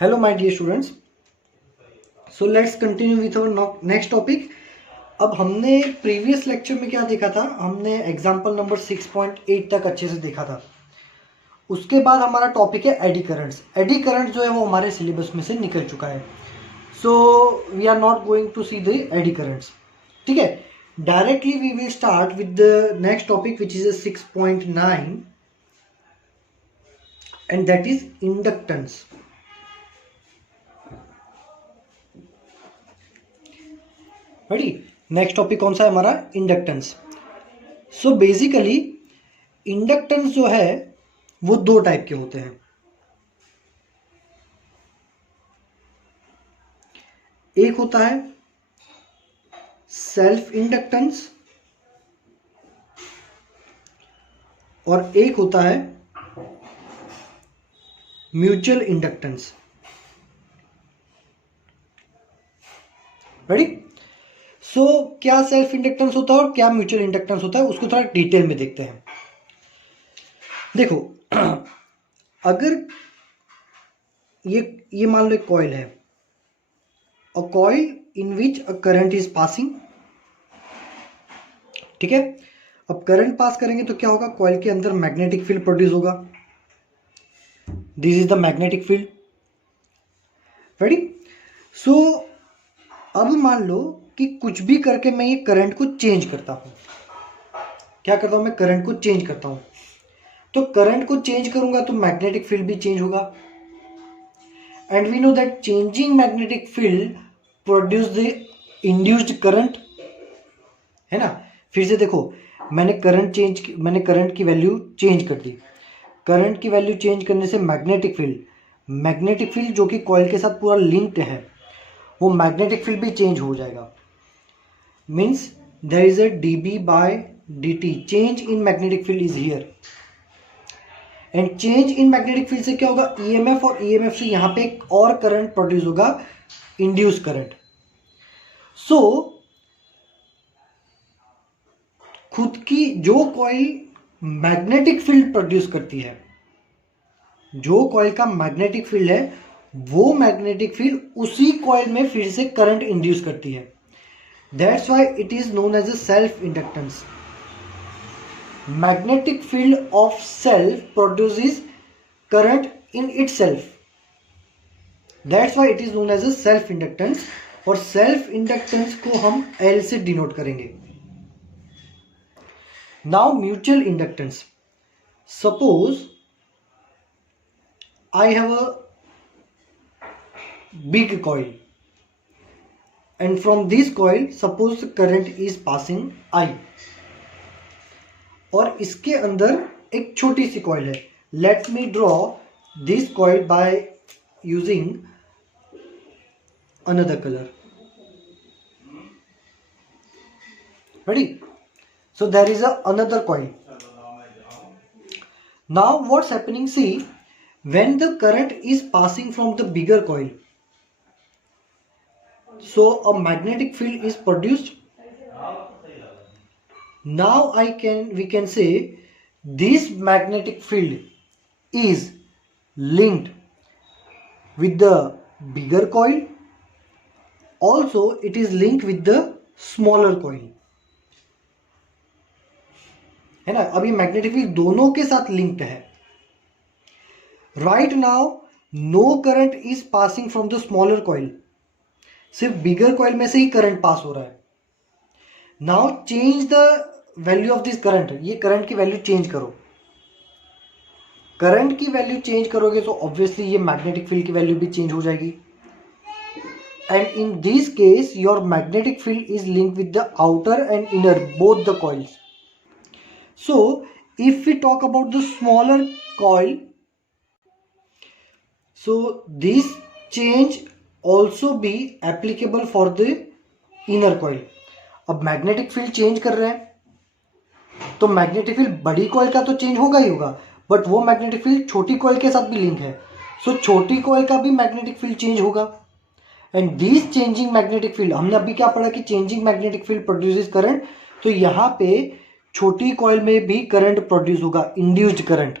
Hello my dear students. So let's continue with our next topic. अब हमने previous lecture में क्या देखा था, हमने एग्जाम्पल नंबर 6.8 तक अच्छे से देखा था। उसके बाद हमारा टॉपिक है एडी करंट्स। एडी करंट जो है वो हमारे सिलेबस में से निकल चुका है, so we are not going to see the eddy currents. ठीक है, directly we will start with the next topic which is 6.9 and that is inductance. Ready, next topic कौन सा है हमारा? इंडक्टेंस। सो बेसिकली इंडक्टेंस जो है वो दो टाइप के होते हैं। एक होता है सेल्फ इंडक्टेंस और एक होता है म्यूचुअल इंडक्टेंस। रेडी? सो क्या सेल्फ इंडक्टेंस होता है और क्या म्यूचुअल इंडक्टेंस होता है, उसको थोड़ा डिटेल में देखते हैं। देखो, अगर ये मान लो एक कॉइल है, a coil in which a current is passing. ठीक है, अब करंट पास करेंगे तो क्या होगा? कॉइल के अंदर मैग्नेटिक फील्ड प्रोड्यूस होगा। This is the magnetic field. Ready? So अब मान लो कि कुछ भी करके मैं ये करंट को चेंज करता हूं। क्या करता हूं? मैं करंट को चेंज करता हूं। तो करंट को चेंज करूंगा तो मैग्नेटिक फील्ड भी चेंज होगा, and we know that changing magnetic field produce the induced current, है ना। फिर से देखो, मैंने करंट की वैल्यू चेंज कर दी। करंट की वैल्यू चेंज करने से मैग्नेटिक फील्ड जो कि कॉइल के साथ पूरा लिंक्ड है, वो मैग्नेटिक फील्ड भी चेंज हो जाएगा। Means there is a dB by dt, change in magnetic field is here. And change in magnetic field से क्या होगा? EMF, और EMF से यहां पे एक और करंट प्रोड्यूस होगा, इंड्यूस करंट। सो खुद की जो कॉइल मैग्नेटिक फील्ड प्रोड्यूस करती है, जो कॉइल का मैग्नेटिक फील्ड है, वो मैग्नेटिक फील्ड उसी कॉइल में फिर से करंट इंड्यूस करती है। That's why it is known as a self-inductance. Magnetic field of self produces current in itself. That's why it is known as a self-inductance. और self-inductance को हम L से डिनोट करेंगे। Now mutual inductance. Suppose I have a big coil. And from this coil suppose the current is passing I, और इसके अंदर एक छोटी सी कॉइल है। Let me draw this coil by using another colour. Ready? So there is another coil. Now what's happening? See, when the current is passing from the bigger coil, so a magnetic field is produced. Now we can say this magnetic field is linked with the bigger coil, also it is linked with the smaller coil, है ना। अब ये magnetic field दोनों के साथ linked है। Right now no current is passing from the smaller coil, सिर्फ bigger coil में से ही करंट पास हो रहा है। Now change the value of this current, ये करंट की वैल्यू चेंज करो। करंट की वैल्यू चेंज करोगे तो ऑब्वियसली ये मैग्नेटिक फील्ड की वैल्यू भी चेंज हो जाएगी, and in this case your magnetic field is linked with the outer and inner both the coils. So if we talk about the smaller coil, so this change also be applicable for the inner coil. अब magnetic field change कर रहे हैं तो magnetic field बड़ी coil का तो change होगा ही होगा, बट वो मैग्नेटिक फील्ड छोटी कॉइल के साथ भी लिंक है, सो छोटी कॉइल का भी मैग्नेटिक फील्ड चेंज होगा। And this changing magnetic field, हमने अभी क्या पढ़ा कि changing magnetic field produces current, तो यहां पे छोटी कॉइल में भी करंट प्रोड्यूस होगा, इंड्यूस्ड करंट।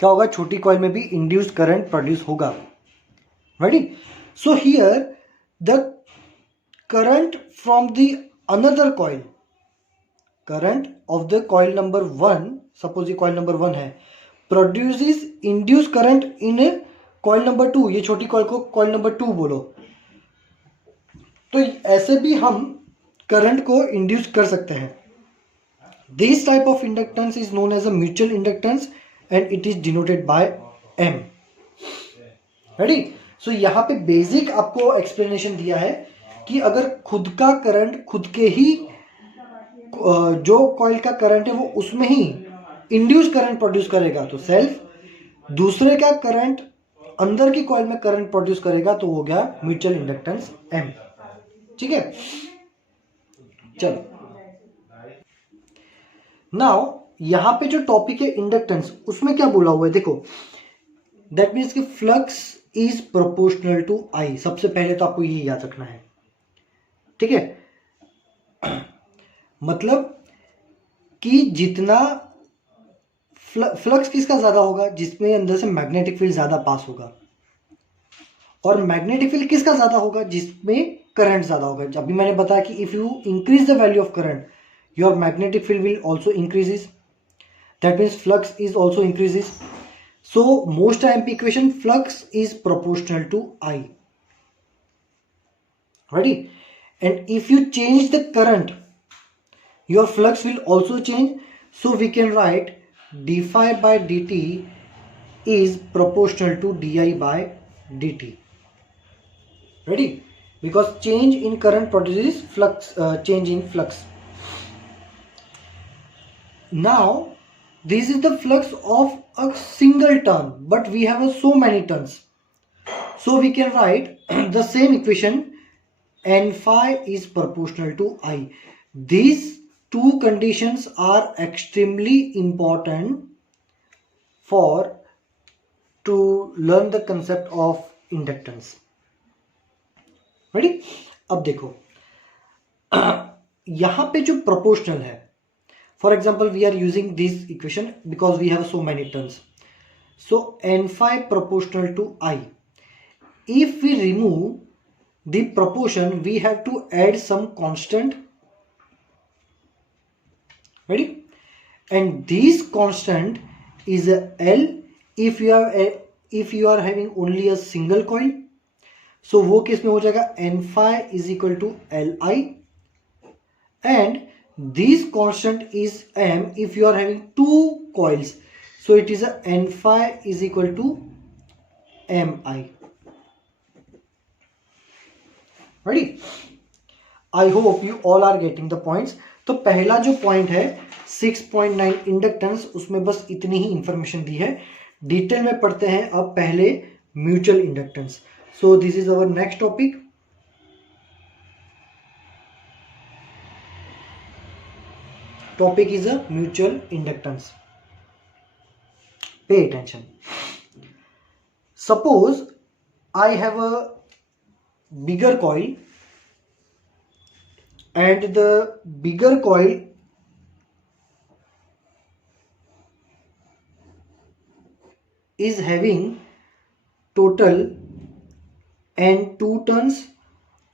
क्या होगा? छोटी कॉइल में भी इंड्यूस्ड करंट प्रोड्यूस होगा। ready? So here the current from the another coil, current of the coil number 1, suppose ये coil number 1 है, produces induced current in a coil number 2, ये छोटी coil को coil number 2 बोलो, तो ऐसे भी हम करंट को इंड्यूस कर सकते हैं. This type of inductance is known as a mutual inductance and it is denoted by M. Ready? So यहाँ पे बेसिक आपको एक्सप्लेनेशन दिया है कि अगर खुद का करंट खुद के ही जो कॉइल का करंट है वो उसमें ही इंड्यूस करंट प्रोड्यूस करेगा तो सेल्फ, दूसरे का करंट अंदर की कॉइल में करंट प्रोड्यूस करेगा तो हो गया म्यूचुअल इंडक्टेंस एम. ठीक है, चलो नाउ यहां पे जो टॉपिक है इंडक्टेंस, उसमें क्या बोला हुआ है देखो, दैट मीन्स कि फ्लक्स इज प्रोपोर्शनल टू आई. सबसे पहले तो आपको ये याद रखना है. ठीक है, मतलब कि जितना फ्लक्स किसका ज्यादा होगा, जिसमें अंदर से मैग्नेटिक फील्ड ज्यादा पास होगा, और मैग्नेटिक फील्ड किसका ज्यादा होगा, जिसमें करंट ज्यादा होगा. अभी मैंने बताया कि if you increase the value of current your magnetic field will also increases, that means flux is also increases. So most IMP equation, flux is proportional to I. Ready? And if you change the current, your flux will also change. So we can write d phi by dt is proportional to di by dt. Ready? Because change in current produces flux, change in flux. Now this is the flux of a single turn, but we have so many turns, so we can write the same equation, n phi is proportional to I. These two conditions are extremely important for to learn the concept of inductance. Ready? अब देखो यहां पे जो proportional है, for example we are using this equation because we have so many turns, so n phi proportional to I. If we remove the proportion, we have to add some constant. Ready? And this constant is a L if you are having only a single coil. So वो case में हो जाएगा n phi is equal to Li, and this constant is m if you are having two coils, so it is a n phi is equal to mi. Ready? I hope you all are getting the points. तो पहला जो point है 6.9 inductance, उसमें बस इतनी ही information दी है. Detail में पढ़ते हैं अब पहले mutual inductance. So this is our next topic. Topic is a mutual inductance. Pay attention. Suppose I have a bigger coil and the bigger coil is having total n2 turns.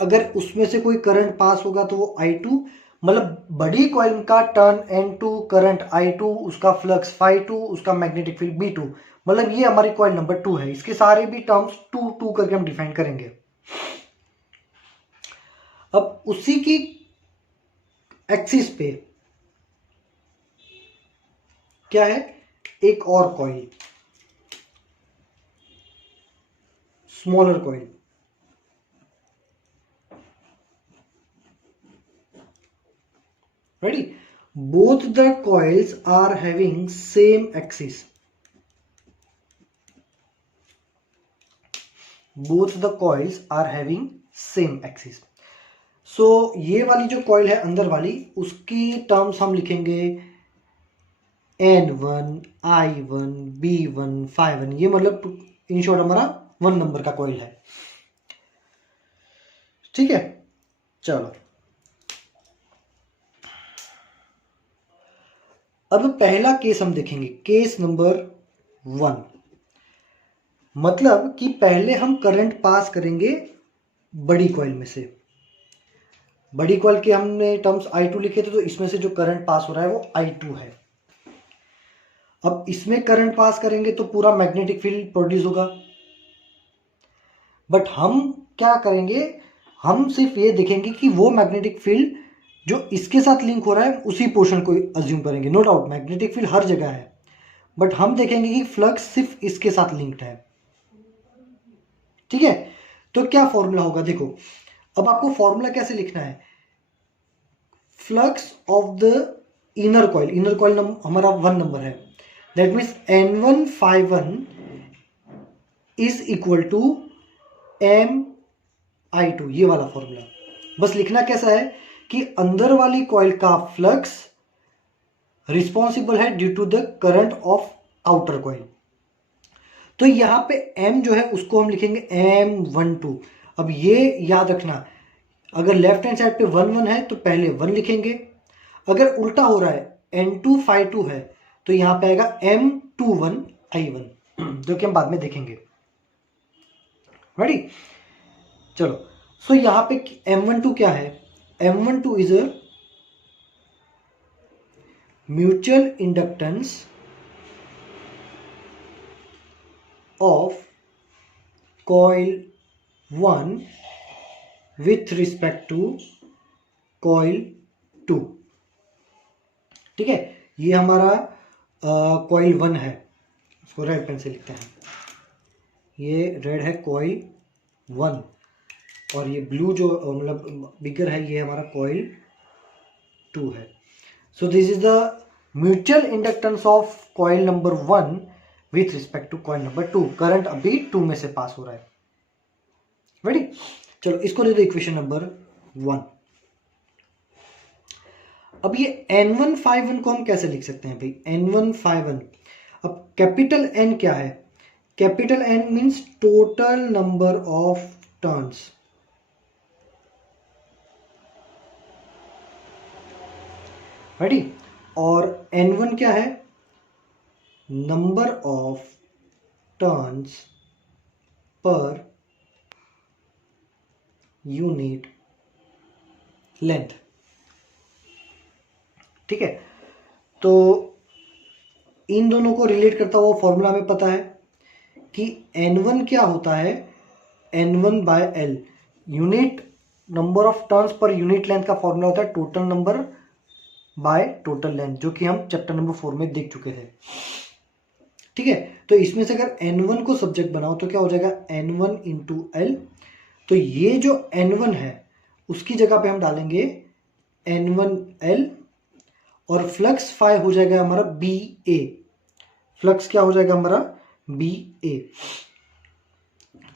अगर उसमें से कोई current pass होगा तो वो I2, मतलब बड़ी coil का टर्न N2, करंट I2, उसका फ्लक्स phi2, उसका मैग्नेटिक फील्ड B2, मतलब ये हमारी कॉइल नंबर 2 है. इसके सारे भी टर्म्स 2 2 करके हम डिफाइन करेंगे. अब उसी की एक्सिस पे क्या है, एक और coil, smaller coil. Ready? Both the coils are having same axis. Both the coils are having same axis. So ये वाली जो कॉइल है अंदर वाली, उसकी टर्म्स हम लिखेंगे N1, I1, B1, phi1. ये मतलब इन शॉर्ट हमारा 1 नंबर का कॉइल है. ठीक है, चलो अब पहला केस हम देखेंगे, केस नंबर 1. मतलब कि पहले हम करंट पास करेंगे बड़ी कॉइल में से। बड़ी कॉइल के हमने टर्म्स I2 लिखे थे, तो इसमें से जो करंट पास हो रहा है वो I2 है। अब इसमें करंट पास करेंगे तो पूरा मैग्नेटिक फील्ड प्रोड्यूस होगा, बट हम क्या करेंगे, हम सिर्फ ये देखेंगे कि वो मैग्नेटिक फील्ड जो इसके साथ लिंक हो रहा है उसी पोर्शन को अज्यूम करेंगे। नो डाउट मैग्नेटिक फील्ड हर जगह है, बट हम देखेंगे कि फ्लक्स सिर्फ इसके साथ लिंक्ड है। ठीक है, तो क्या फॉर्मूला होगा, देखो अब आपको फॉर्मूला कैसे लिखना है, flux of the inner coil हमारा 1 नंबर है, that means N1∅1 is equal to MI2, ये वाला फॉर्मूला। बस लिखना कैसा है कि अंदर वाली कॉइल का फ्लक्स रिस्पॉन्सिबल है due to the current of outer coil. तो यहां पे M जो है उसको हम लिखेंगे M12। अब ये याद रखना, अगर लेफ्ट हैंड साइड पे 1 1 है तो पहले 1 लिखेंगे, अगर उल्टा हो रहा है N2∅2 है तो यहां पे आएगा M21 I1 जो कि हम बाद में देखेंगे। रेडी, चलो। सो यहां पे M12 क्या है, M12 is a mutual inductance of coil 1 with respect to coil 2। ठीक है, ये हमारा कॉइल 1 है, इसको रेड पेन से लिखते हैं, ये रेड है कॉइल 1, और ये ब्लू जो मतलब बिगर है ये हमारा कॉइल 2 है। So this is the mutual inductance of coil number 1 with respect to coil number 2। Current अभी 2 में से पास हो रहा है। रेडी, चलो इसको ले दो इक्वेशन नंबर 1। अब ये N1∅1 को हम कैसे लिख सकते हैं भाई, N1∅1, अब कैपिटल N क्या है, capital N means total number of turns, ready, और N1 क्या है, number of turns per unit length. ठीक है, तो इन दोनों को रिलेट करता हुआ फॉर्मूला हमें पता है कि N1 क्या होता है, N1/L, unit number of turns per unit length का फॉर्मूला होता है total number by total length, जो कि हम चैप्टर नंबर 4 में देख चुके थे। ठीक है, तो इसमें से अगर N1 को सब्जेक्ट बनाओ तो क्या हो जाएगा, N1 इंटू L। तो ये जो N1 है उसकी जगह पे हम डालेंगे N1L, और फ्लक्स फाई हो जाएगा हमारा BA, फ्लक्स क्या हो जाएगा हमारा BA।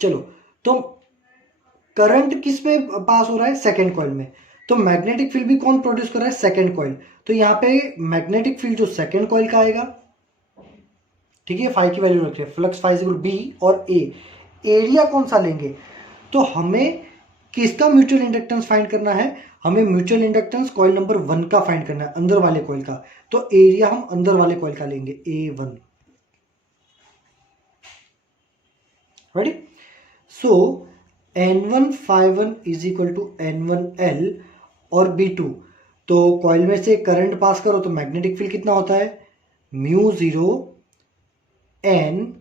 चलो, तो करंट किस में पास हो रहा है, सेकेंड कॉइल में, तो मैग्नेटिक फील्ड भी कौन प्रोड्यूस कर रहा है, सेकेंड कॉइल। तो यहाँ पे मैग्नेटिक फील्ड जो सेकेंड कॉइल का आएगा, ठीक है, फाई की वैल्यू रखिए, फ्लक्स फाई इक्वल B और A। एरिया कौन सा लेंगे, तो हमें किसका म्यूचुअल इंडक्टेंस फाइंड करना है, हमें म्यूचुअल इंडक्टेंस कॉइल नंबर 1 का फाइंड करना है, अंदर वाले कॉइल का। तो एरिया हम अंदर वाले कॉइल का लेंगे A1। Ready, so N1∅1 is equal to N1L और B2। तो कॉइल में से करंट पास करो तो मैग्नेटिक फील्ड कितना होता है, μ0 N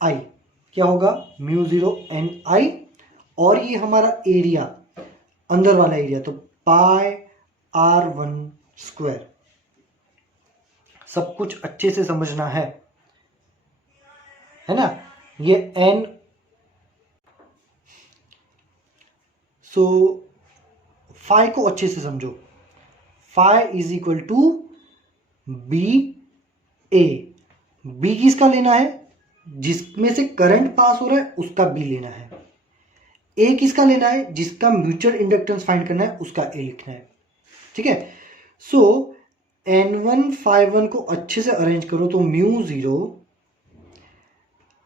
I, क्या होगा, μ0 N I, और ये हमारा एरिया अंदर वाला एरिया, तो πr1²। सब कुछ अच्छे से समझना है ना, ये N, सो फाई को अच्छे से समझो, phi is equal to BA। B किसका लेना है, जिसमें से करंट पास हो रहा है उसका B लेना है। A किसका लेना है, जिसका म्यूचुअल इंडक्टेंस फाइंड करना है उसका A लिखना है। ठीक है, सो N1∅1 को अच्छे से अरेंज करो तो μ0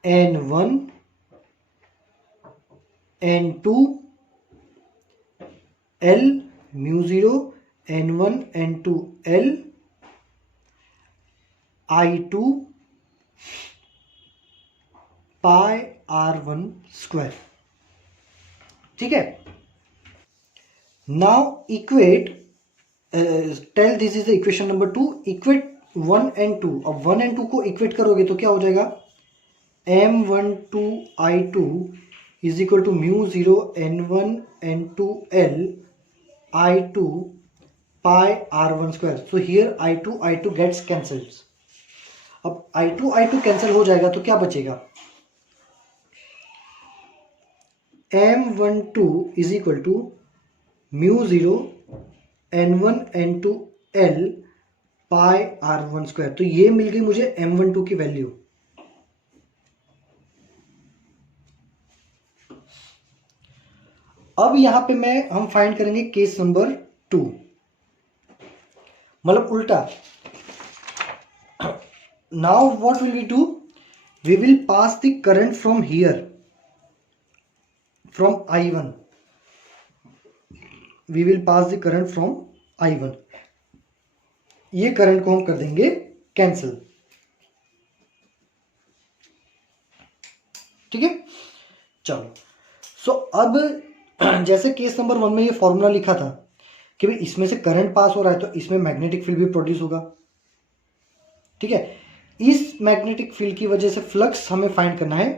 N1 N2 L, μ0 N1 N2 L I2 pi r1 square. ठीक है, now equate, tell this is the equation number 2, equate 1 and 2। अब 1 and 2 को इक्वेट करोगे तो क्या हो जाएगा, m12i2 is equal to mu 0 n1 n2 l i2 pi r1 square. So here i2 gets cancelled. अब i2 कैंसिल हो जाएगा तो क्या बचेगा, m12 is equal to mu 0 n1 n2 l pi r1 square. तो ये मिल गई मुझे m12 की वैल्यू। अब यहां पे हम फाइंड करेंगे केस नंबर 2, मतलब उल्टा। Now what will we do, we will pass the current from here, from I1, we will pass the current from I1। ये करंट को हम कर देंगे कैंसिल। ठीक है, चलो। सो अब जैसे केस नंबर 1 में ये फॉर्मूला लिखा था कि भाई इसमें से करंट पास हो रहा है तो इसमें मैग्नेटिक फील्ड भी प्रोड्यूस होगा। ठीक है, इस मैग्नेटिक फील्ड की वजह से फ्लक्स हमें फाइंड करना है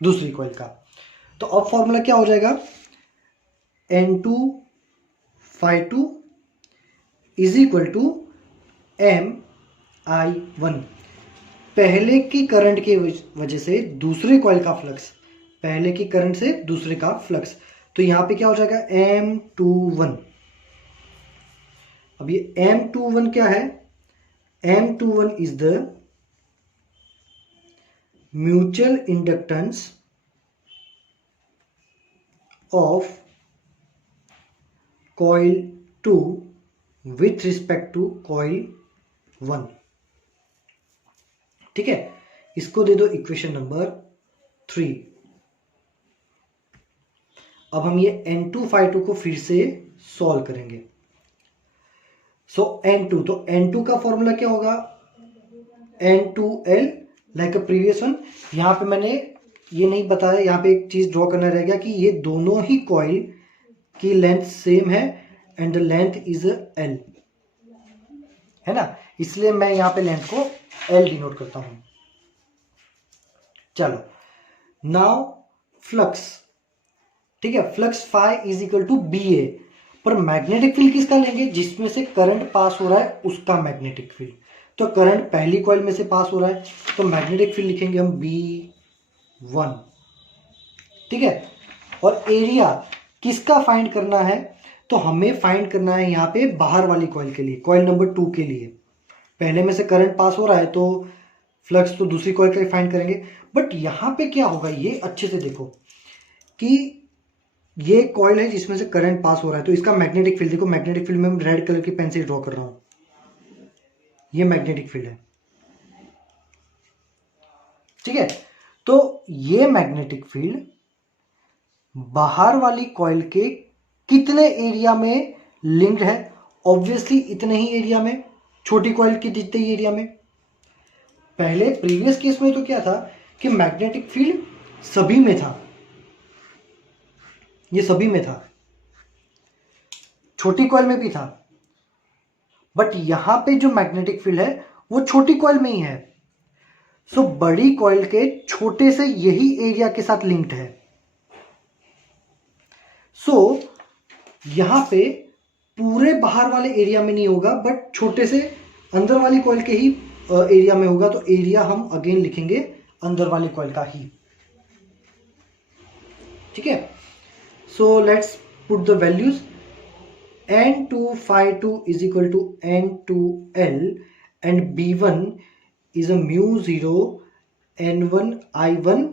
दूसरी कॉइल का। तो अब फॉर्मूला क्या हो जाएगा, N2 phi2 is equal to MI1। पहले की करंट की वजह से दूसरे कॉइल का फ्लक्स, पहले की करंट से दूसरे का फ्लक्स। तो यहां पे क्या हो जाएगा, M21। अब ये M21 क्या है, M21 is the mutual inductance of coil 2 with respect to coil 1। ठीक है, इसको दे दो इक्वेशन नंबर 3। अब हम ये N2 phi2 को फिर से सॉल्व करेंगे। सो N2, तो N2 का फॉर्मूला क्या होगा, N2L, like a previous one. यहां पे मैंने ये नहीं बताया, यहां पे एक चीज ड्रॉ करना रह गया कि ये दोनों ही कॉइल की लेंथ सेम है and the length is L, है ना, इसलिए मैं यहां पे लेंथ को L डिनोट करता हूं। चलो, नाउ फ्लक्स। ठीक है, flux phi is equal to BA, पर मैग्नेटिक फील्ड किसका लेंगे, जिसमें से करंट पास हो रहा है उसका मैग्नेटिक फील्ड। तो करंट पहली कॉइल में से पास हो रहा है तो मैग्नेटिक फील्ड लिखेंगे हम B1। ठीक है, और एरिया किसका फाइंड करना है, तो हमें फाइंड करना है यहाँ पे बाहर वाली कॉइल के लिए, कॉइल नंबर 2 के लिए। पहले में से करंट पास हो रहा है तो फ्लक्स तो दूसरी कॉइल का ही फाइंड करेंगे। बट यहां पे क्या होगा, ये अच्छे से देखो कि ये कॉइल है जिसमें से करंट पास हो रहा है, तो इसका मैग्नेटिक फील्ड देखो, मैग्नेटिक फील्ड में मैं रेड कलर की पेन से ड्रॉ कर रहा हूं, ये मैग्नेटिक फील्ड है। ठीक है, तो ये मैग्नेटिक फील्ड बाहर वाली कॉइल के कितने एरिया में लिंक्ड है, ऑब्वियसली इतने ही एरिया में, छोटी कॉइल के जितने ही एरिया में। पहले प्रीवियस केस में तो क्या था कि मैग्नेटिक फील्ड सभी में था, ये सभी में था, छोटी कॉइल में भी था। बट यहां पे जो मैग्नेटिक फील्ड है वो छोटी कॉइल में ही है। सो बड़ी कॉइल के छोटे से यही एरिया के साथ लिंक्ड है। सो यहां पे पूरे बाहर वाले एरिया में नहीं होगा, बट छोटे से अंदर वाली कॉइल के ही एरिया में होगा। तो एरिया हम अगेन लिखेंगे अंदर वाली कॉइल का ही। ठीक है, so let's put the values. N2 phi2 is equal to N2L and B1 is a mu 0 N1 I1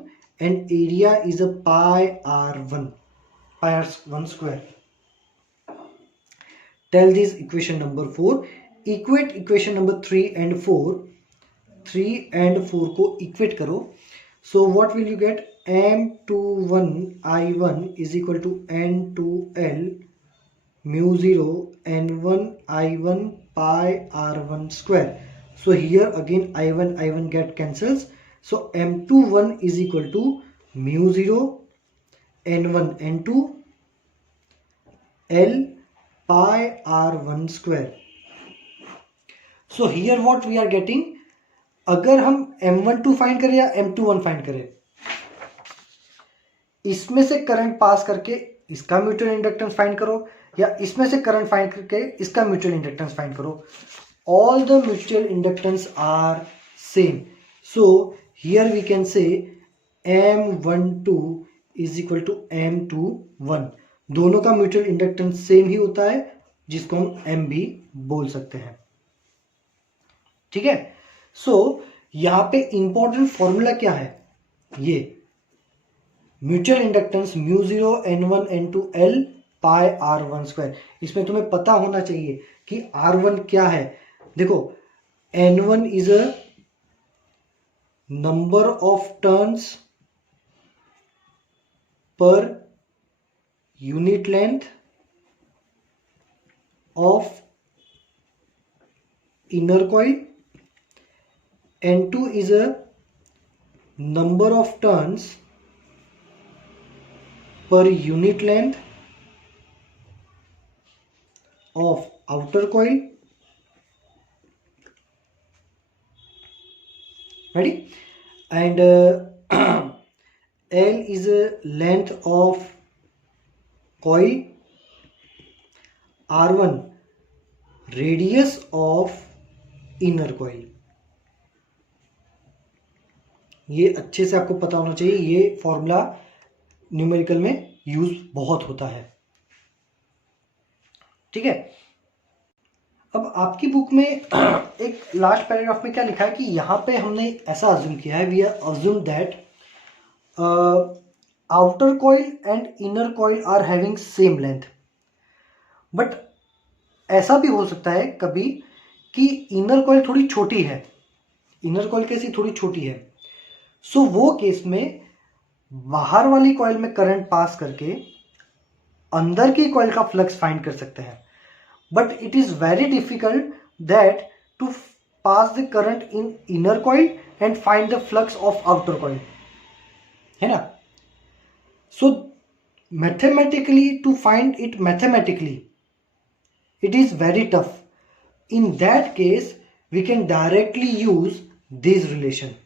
and area is a pi R1, pi R1 square. Tell this equation number 4. Equate equation number 3 and 4. 3 and 4 को equate करो. So what will you get? M21 I1 is equal to N2L mu 0 N1 I1 pi R1 square. So here again I1 get cancels. So M21 is equal to mu 0 N1 N2 L pi R1 square. So here what we are getting, अगर हम M12 find करें या M21 find करें, इसमें से current pass करके इसका mutual inductance find करो या इसमें से करंट फाइंड करके इसका म्यूचुअल इंडक्टेंस फाइंड करो, all the mutual inductance are same. So here we can say M12 is equal to M21. दोनों का म्यूचुअल इंडक्टेंस सेम ही होता है, जिसको हम M भी बोल सकते हैं. ठीक है. सो यहां पे इंपॉर्टेंट फॉर्मूला क्या है, ये mutual inductance mu 0 N1 N2 L pi R1 square. इसमें तुम्हें पता होना चाहिए कि R1 क्या है. देखो N1 is a number of turns per unit length of inner coil. N2 is a number of turns per unit length of outer coil. Ready? And L is a length of coil. R1 radius of inner coil. ये अच्छे से आपको पता होना चाहिए, ये formula numerical में use बहुत होता है. ठीक है. अब आपकी बुक में एक लास्ट पैराग्राफ में क्या लिखा है कि यहां पे हमने ऐसा अज्यूम किया है, we are assume that outer coil and inner coil are having same length. But ऐसा भी हो सकता है कभी कि इनर कॉइल थोड़ी छोटी है, इनर कॉइल कैसी थोड़ी छोटी है. सो वो केस में बाहर वाली कॉइल में करंट पास करके अंदर की कॉइल का फ्लक्स फाइंड कर सकते हैं. But it is very difficult that to pass the current in inner coil and find the flux of outer coil, है ना. So mathematically to find it mathematically it is very tough. In that case we can directly use this relation.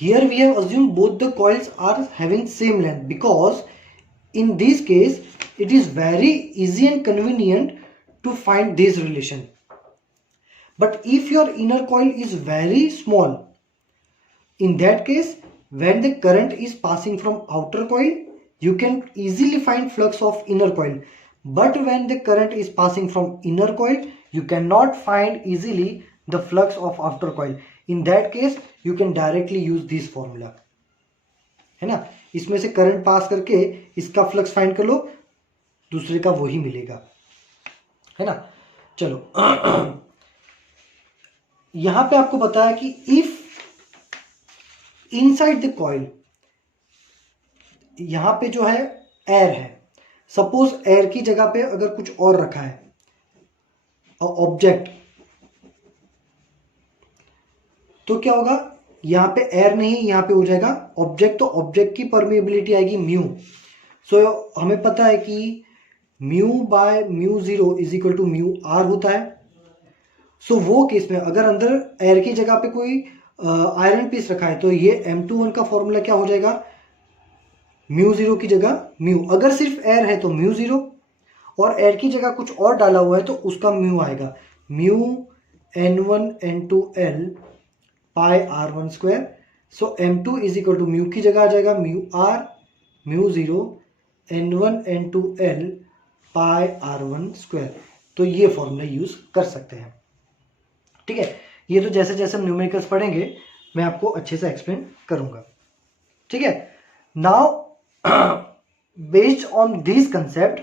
Here we have assumed both the coils are having same length, because in this case it is very easy and convenient to find this relation. But if your inner coil is very small, in that case when the current is passing from outer coil you can easily find flux of inner coil. But when the current is passing from inner coil you cannot find easily the flux of outer coil. In that case you can directly use this formula, है ना. इसमें से current pass करके इसका flux find कर लो, दूसरे का वही मिलेगा, है ना. चलो यहां पे आपको बताया कि इफ इनसाइड द कॉइल, यहां पे जो है एयर है, सपोज एयर की जगह पे अगर कुछ और रखा है ऑब्जेक्ट, तो क्या होगा, यहां पे एयर नहीं, यहां पे हो जाएगा ऑब्जेक्ट, तो ऑब्जेक्ट की परमेबिलिटी आएगी म्यू. सो हमें पता है कि mu by mu 0 is equal to mu r होता है. सो वो केस में अगर अंदर एयर की जगह पे कोई आयरन पीस रखा है तो ये M21 का फॉर्मूला क्या हो जाएगा, म्यू 0 की जगह म्यू. अगर सिर्फ एयर है तो म्यू 0, और एयर की जगह कुछ और डाला हुआ है तो उसका म्यू आएगा mu N1 N2 L pi R1 square. So M2 is equal to mu की जगह आ जाएगा mu r mu 0 N1 N2 L pi R1 square. तो ये फॉर्मूला यूज कर सकते हैं. ठीक है. ये तो जैसे जैसे हम न्यूमेरिकल्स पढ़ेंगे मैं आपको अच्छे से एक्सप्लेन करूंगा. ठीक है. Now based on this concept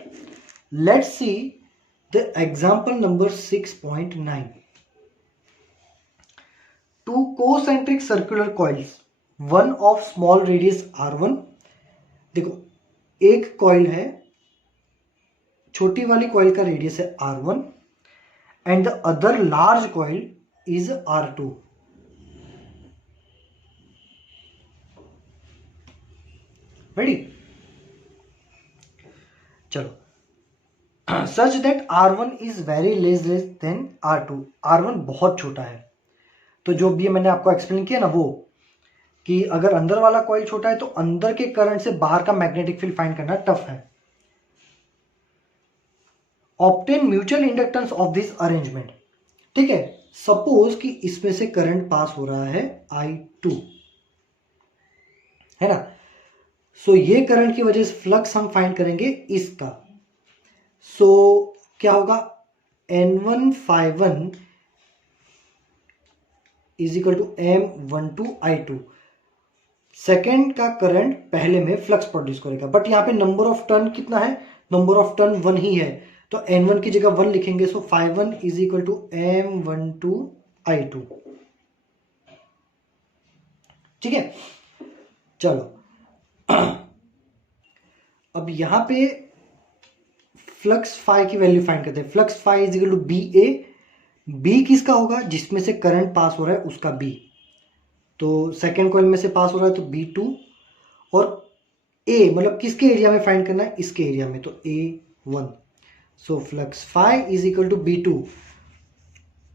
let's see the example number 6.9. Two concentric circular coils, one of small radius r1. देखो एक कॉइल है, छोटी वाली कॉइल का रेडियस है r1 and the other large coil is r2. Ready, चलो, such that R1 is very less than R2, R1 बहुत छोटा है। तो जो भी मैंने आपको एक्सप्लेन किया ना, वो कि अगर अंदर वाला कॉइल छोटा है तो अंदर के करंट से बाहर का मैग्नेटिक फील्ड फाइंड करना टफ है। Obtain mutual inductance of this arrangement, ठीक है, सपोज कि इसमें से करंट पास हो रहा है I2, है ना। सो ये करंट की वजह से फ्लक्स हम फाइंड करेंगे इसका। सो क्या होगा, N1 is equal to M12 I2। Second का करंट पहले में फ्लक्स प्रोड्यूस करेगा, बट यहाँ पे नंबर ऑफ टर्न कितना है, नंबर ऑफ टर्न 1 ही है, तो N1 की जगह 1 लिखेंगे। सो 5 is equal to M12 I2, ठीक है। चलो अब यहां पे फ्लक्स फाई की वैल्यू फाइंड करते हैं। Flux phi is equal to BA, B किसका होगा, जिसमें से करंट पास हो रहा है उसका B, तो सेकेंड कॉइल में से पास हो रहा है तो B2, और A मतलब किसके एरिया में फाइंड करना है, इसके एरिया में, तो A1। So flux phi is equal to B2।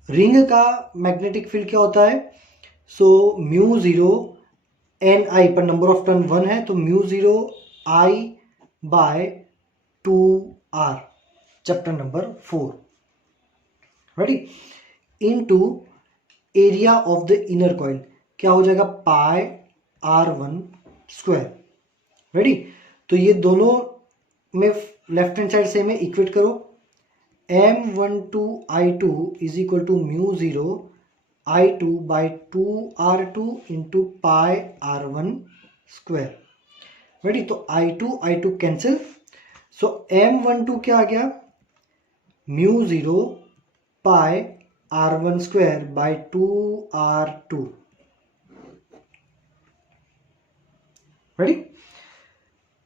Ring का मैग्नेटिक फील्ड क्या होता है, सो μ0 Ni पर नंबर ऑफ टर्न 1 है, तो μ0 I/2R, chapter number 4, ready, into area of the inner coil, क्या हो जाएगा, πr1 स्क्वायर, रेडी। तो ये दोनों में लेफ्ट हैंड साइड सेम है, इक्वेट करो, M12 I2 is equal to μ0 I2/2R2 into πr1 square, ready. तो I2 कैंसिल, सो M12 क्या आ गया, μ0 πr1 square by 2R2, ready.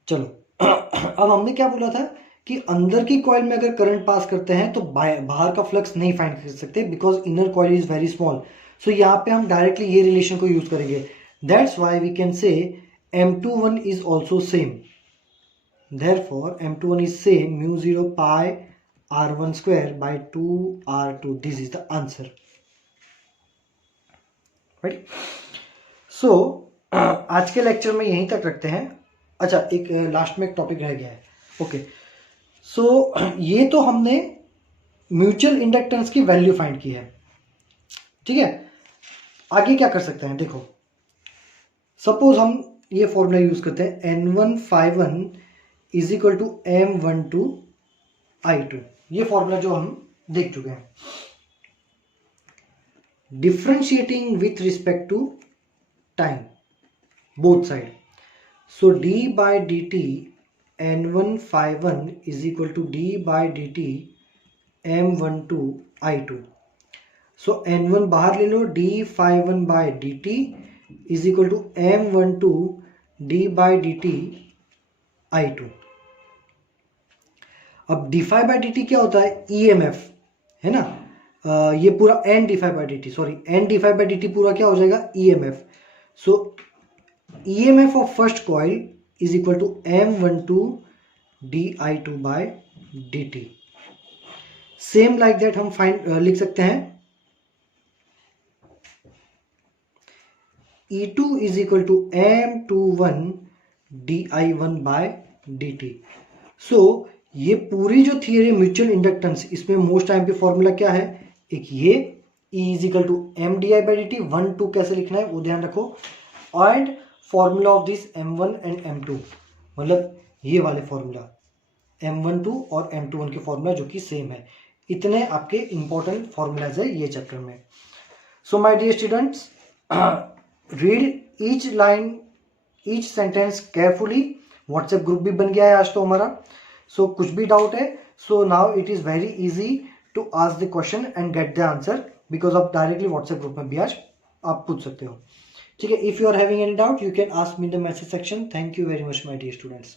चलो अब हमने क्या बोला था कि अंदर की कॉइल में अगर करंट पास करते हैं तो बाहर का फ्लक्स नहीं फाइंड कर सकते, because inner coil is very small. So यहाँ पे हम डायरेक्टली ये रिलेशन को यूज करेंगे, that's why we can say M21 is also same, therefore M21 is same μ0 πr1 square by 2R2, this is the answer, right। so आज के lecture में यहीं तक रखते हैं। अच्छा, एक लास्ट में एक टॉपिक रह गया है, ओके। सो ये तो हमने म्यूचुअल इंडक्टेंस की वैल्यू फाइंड की है, ठीक है। आगे क्या कर सकते हैं, देखो, सपोज हम ये फॉर्मूला यूज करते हैं, N1 is equal to M12 I2, ये फॉर्मूला जो हम देख चुके हैं। Differentiating with respect to time both side, so d/dt N1 is equal to d/dt M12 I2। So N1 बाहर ले लो, d/dt is equal to M12 d/dt I2। अब d/dt क्या होता है, EMF, है ना, ये पूरा N/dt, सॉरी N/dt पूरा क्या हो जाएगा, EMF। So EMF of first coil is equal to M12 di2/dt। Same like that हम लिख सकते हैं E2 is equal to M21 di1/dt। सो ये पूरी जो थियरी म्यूचुअल इंडक्टेंस, इसमें मोस्ट टाइम पे फॉर्मूला क्या है, एक ये E is equal to M/di/dt, 1 2 कैसे लिखना है वो ध्यान रखो, and formula of this M1 and M2, मतलब ये वाले फॉर्मूला M12 और M21 के फॉर्मूला जो कि सेम है। इतने आपके इंपॉर्टेंट फॉर्मूलाज है ये चैप्टर में। So my dear students, read each line, each sentence carefully. WhatsApp group भी बन गया है आज तो हमारा। सो कुछ भी डाउट है, so now it is very easy to ask the question and get the answer, because आप डायरेक्टली व्हाट्सएप ग्रुप में भी आज आप पूछ सकते हो, ठीक है। If you are having any doubt you can ask me in the message section. Thank you very much my dear students.